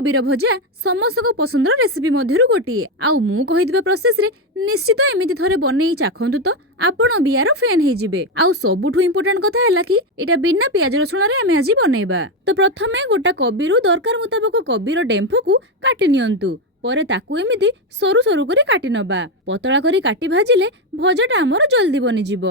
କୋବିର ଭଜା ସମସ୍ତଙ୍କ ପସନ୍ଦର ରେସିପି ମଧ୍ୟରୁ ଗୋଟିଏ। ଆଉ ମୁଁ କହିଥିବା ପ୍ରୋସେସରେ ନିଶ୍ଚିତ ଏମିତି ଥରେ ବନେଇ ଚାଖନ୍ତୁ ତ ଆପଣ ବି ୟାର ଫ୍ୟାନ୍ ହେଇଯିବେ। ଆଉ ସବୁଠୁ ଇମ୍ପୋର୍ଟାଣ୍ଟ କଥା ହେଲା କି ଏଇଟା ବିନା ପିଆଜ ରସୁଣରେ ଆମେ ଆଜି ବନେଇବା। ତ ପ୍ରଥମେ ଗୋଟା କୋବିରୁ ଦରକାର ମୁତାବକ କୋବିର ଡେମ୍ଫକୁ କାଟି ନିଅନ୍ତୁ। ପରେ ତାକୁ ଏମିତି ସରୁ ସରୁ କରି କାଟି ନବା। ପତଳା କରି କାଟି ଭାଜିଲେ ଭଜାଟା ଆମର ଜଲ୍ଦି ବନିଯିବ।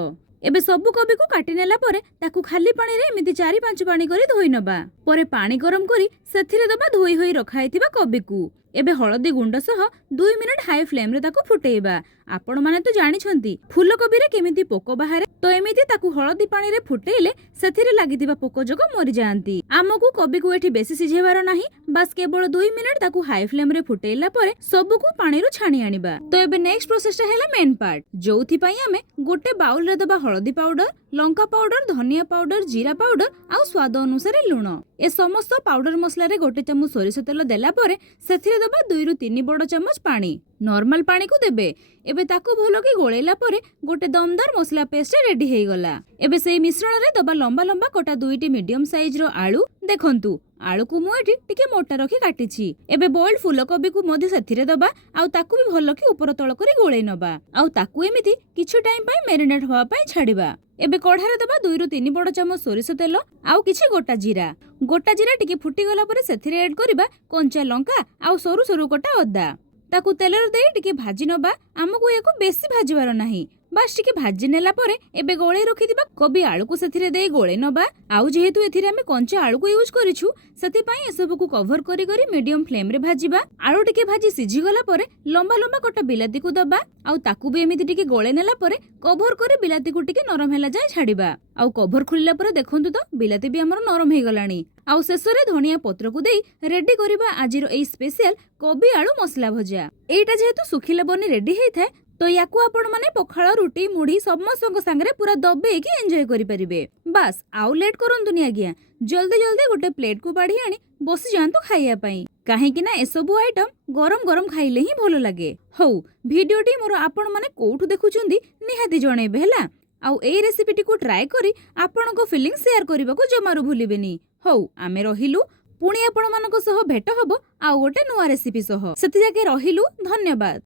ଏବେ ସବୁ କୋବିକୁ କାଟି ନେଲା ପରେ ତାକୁ ଖାଲି ପାଣିରେ ଏମିତି 4-5 ପାଣି କରି ଧୋଇ ନବା। ପରେ ପାଣି ଗରମ କରି ସେଥିରେ ଦବା ଧୋଇ ହୋଇ ରଖାଇଥିବା କୋବିକୁ। ଏବେ ହଳଦୀ ଗୁଣ୍ଡ ସହ 2 ମିନିଟ୍ ହାଇ ଫ୍ଲେମ୍ରେ ତାକୁ ଫୁଟେଇବା। ଆପଣମାନେ ତ ଜାଣିଛନ୍ତି ଫୁଲକୋବିରେ କେମିତି ପୋକ ବାହାରେ, ତ ଏମିତି ତାକୁ ହଳଦୀ ପାଣିରେ ଫୁଟେଇଲେ ସେଥିରେ ଲାଗିଥିବା ପୋକ ଯୋଗ ମରିଯାଆନ୍ତି। ଆମକୁ କୋବିକୁ ଏଠି ବେଶୀ ସିଝେଇବାର ନାହିଁ, ବାସ୍ କେବଳ 2 ମିନିଟ୍ ତାକୁ ହାଇ ଫ୍ଲେମ୍ରେ ଫୁଟେଇଲା ପରେ ସବୁକୁ ପାଣିରୁ ଛାଣି ଆଣିବା। ତ ଏବେ ନେକ୍ସଟ ପ୍ରୋସେସଟା ହେଲା ମେନ୍ ପାର୍ଟ, ଯୋଉଥିପାଇଁ ଆମେ ଗୋଟେ ବାଉଲରେ ଦବା ହଳଦୀ ପାଉଡର, ଲଙ୍କା ପାଉଡର, ଧନିଆ ପାଉଡର, ଜିରା ପାଉଡର ଆଉ ସ୍ୱାଦ ଅନୁସାରେ ଲୁଣ। ଏ ସମସ୍ତ ପାଉଡର ମସଲାରେ 1 ଚାମଚ ସୋରିଷ ତେଲ ଦେଲା ପରେ ସେଥିରେ ଦବା 2ରୁ 3 ବଡ ଚାମଚ ପାଣି। ନର୍ମାଲ ପାଣିକୁ ଦେବେ। ଏବେ ତାକୁ ଭଲକି ଗୋଳେଇଲା ପରେ ଗୋଟେ ଦମଦାର ମସଲା ପେଷ୍ଟ ରେଡି ହେଇଗଲା। ଏବେ ସେଇ ମିଶ୍ରଣରେ ଦବା ଲମ୍ବା ଲମ୍ବା କଟା 2ଟି ମିଡିୟମ ସାଇଜର ଆଳୁ। ଦେଖନ୍ତୁ ଆଳୁକୁ ମୁଁ ଏଠି ଟିକେ ମୋଟା ରଖି କାଟିଛି। ଏବେ ବଏଲ୍ଡ ଫୁଲକୋବିକୁ ମଧ୍ୟ ସେଥିରେ ଦବା ଆଉ ତାକୁ ବି ଭଲକି ଉପର ତଳ କରି ଗୋଳେଇ ନବା। ଆଉ ତାକୁ ଏମିତି କିଛି ଟାଇମ ପାଇଁ ମ୍ୟାରିନେଟ ହବା ପାଇଁ ଛାଡିବା। ଏବେ କଢାରେ ଦବା 2ରୁ 3 ବଡ ଚାମଚ ସୋରିଷ ତେଲ ଆଉ କିଛି ଗୋଟା ଜିରା। ଗୋଟା ଜିରା ଟିକେ ଫୁଟିଗଲା ପରେ ସେଥିରେ ଆଡ୍ କରିବା କଞ୍ଚା ଲଙ୍କା ଆଉ ସରୁ ସରୁ କଟା ଅଦା। ତାକୁ ତେଲରେ ଦେଇ ଟିକେ ଭାଜି ନବା। ଆମକୁ ୟାକୁ ବେଶୀ ଭାଜିବାର ନାହିଁ, ବାସ୍ ଟିକେ ଭାଜି ନେଲା ପରେ ଏବେ ଗୋଳେଇ ରଖିଥିବା କୋବି ଆଳୁକୁ ସେଥିରେ ଦେଇ ଗୋଳେଇ ନବା। ଆଉ ଯେହେତୁ ଏଥିରେ ଆମେ କଞ୍ଚା ଆଳୁକୁ ୟୁଜ କରିଛୁ ସେଥିପାଇଁ ଏସବୁକୁ କଭର କରି କରି ମିଡିୟମ ଫ୍ଲେମ୍ରେ ଭାଜିବା। ଆଳୁ ଟିକେ ଭାଜି ସିଝିଗଲା ପରେ ଲମ୍ବା ଲମ୍ବା କଟା ବିଲାତିକୁ ଦବା ଆଉ ତାକୁ ବି ଏମିତି ଟିକେ ଗୋଳେଇ ନେଲା ପରେ କଭର କରି ବିଲାତିକୁ ଟିକେ ନରମ ହେଲା ଯାଏ ଛାଡିବା। ଆଉ କଭର ଖୋଲିଲା ପରେ ଦେଖନ୍ତୁ ତ ବିଲାତି ବି ଆମର ନରମ ହେଇଗଲାଣି। ଆଉ ଶେଷରେ ଧନିଆ ପତ୍ରକୁ ଦେଇ ରେଡି କରିବା ଆଜିର ଏଇ ସ୍ପେଶାଲ କୋବି ଆଳୁ ମସଲା ଭଜା। ଏଇଟା ଯେହେତୁ ଶୁଖିଲା ବନି ରେଡି ହେଇଥାଏ ତ ୟାକୁ ଆପଣ ମାନେ ପଖାଳ, ରୁଟି, ମୁଢି ସମସ୍ତଙ୍କ ସାଙ୍ଗରେ ପୁରା ଦବେଇକି ଏଞ୍ଜୟ କରିପାରିବେ। ବାସ୍ ଆଉ ଲେଟ୍ କରନ୍ତୁନି ଆଜ୍ଞା, ଜଲ୍ଦି ଜଲ୍ଦି ଗୋଟେ ପ୍ଲେଟକୁ ବାଢି ଆଣି ବସି ଯାଆନ୍ତୁ ଖାଇବା ପାଇଁ, କାହିଁକି ନା ଏସବୁ ଆଇଟମ ଗରମ ଗରମ ଖାଇଲେ ହିଁ ଭଲ ଲାଗେ। ହଉ, ଭିଡିଓଟି ମୋର ଆପଣ ମାନେ କୋଉଠୁ ଦେଖୁଛନ୍ତି ନିହାତି ଜଣେଇବେ ହେଲା। ଆଉ ଏଇ ରେସିପିଟିକୁ ଟ୍ରାଏ କରି ଆପଣଙ୍କ ଫିଲିଂ ସେୟାର କରିବାକୁ ଜମାରୁ ଭୁଲିବେନି। ହଉ, ଆମେ ରହିଲୁ। ପୁଣି ଆପଣମାନଙ୍କ ସହ ଭେଟ ହବ ଆଉ ଗୋଟେ ନୂଆ ରେସିପି ସହ। ସେଥିଯାକେ ରହିଲୁ। ଧନ୍ୟବାଦ।